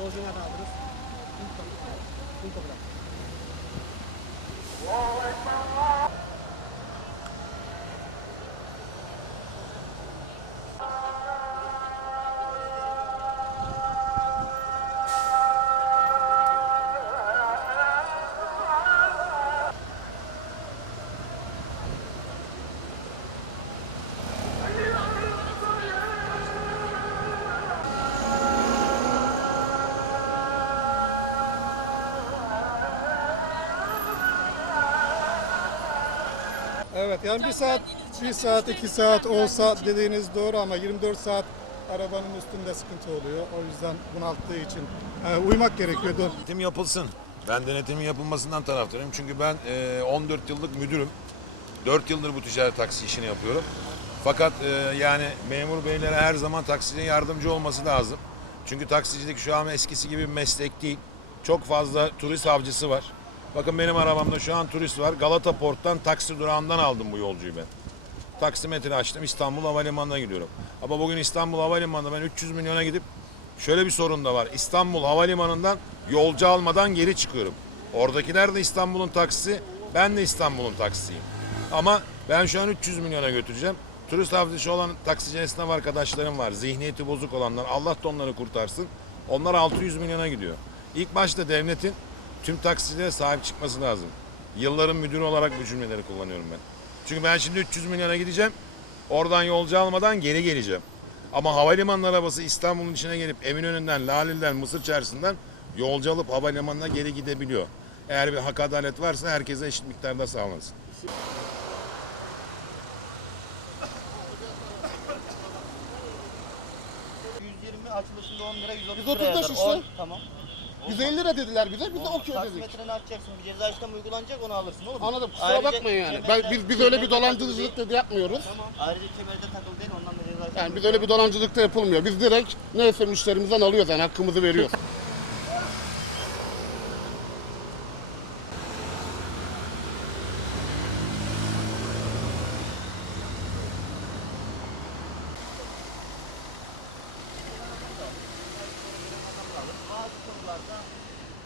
Yolcuyu nereden aldınız? İlk kapı. İlk kapıdan. Evet yani bir saat, bir saat, iki saat olsa dediğiniz doğru ama 24 saat arabanın üstünde sıkıntı oluyor. O yüzden bunalttığı için e, uymak gerekiyor. Dur. Denetim yapılsın. Ben denetimin yapılmasından taraftarıyım. Çünkü ben e, 14 yıllık müdürüm. 4 yıldır bu ticaret taksi işini yapıyorum. Fakat e, yani memur beylere her zaman taksiciye yardımcı olması lazım. Çünkü taksicilik şu an eskisi gibi bir meslek değil. Çok fazla turist avcısı var. Bakın benim arabamda şu an turist var. Galata Port'tan taksi durağından aldım bu yolcuyu ben. Taksimetre açtım İstanbul Havalimanı'na gidiyorum. Ama bugün İstanbul Havalimanı'nda ben 300 milyona gidip şöyle bir sorun da var. İstanbul Havalimanı'ndan yolcu almadan geri çıkıyorum. Oradakiler de İstanbul'un taksisi, ben de İstanbul'un taksisiyim. Ama ben şu an 300 milyona götüreceğim. Turist avcısı olan taksici esnaf arkadaşlarım var. Zihniyeti bozuk olanlar. Allah da onları kurtarsın. Onlar 600 milyona gidiyor. İlk başta devletin tüm taksicilere sahip çıkması lazım. Yılların müdürü olarak bu cümleleri kullanıyorum ben. Çünkü ben şimdi 300 milyona gideceğim. Oradan yolcu almadan geri geleceğim. Ama havalimanı arabası İstanbul'un içine gelip Eminönü'nden, Lalil'den, Mısır Çarşısı'ndan yolcu alıp havalimanına geri gidebiliyor. Eğer bir hak adalet varsa herkese eşit miktarda sağlansın. açılışında 10 lira 130 135 lira yazar. işte. 10, tamam. 150 lira dediler bize, biz de okey dedik. Taksimetreni açacaksın, bir ceza işlemi uygulanacak onu alırsın oğlum. Anladım, kusura Ayrıca bakmayın yani. Ben, biz, biz öyle bir kemerde takılı dedi yapmıyoruz. değil. Tamam. Ayrıca kemerde takılı değil ondan da ceza Yani biz öyle bir dolancılık da yapılmıyor. Biz direkt neyse müşterimizden alıyoruz yani hakkımızı veriyoruz. Bazı konularda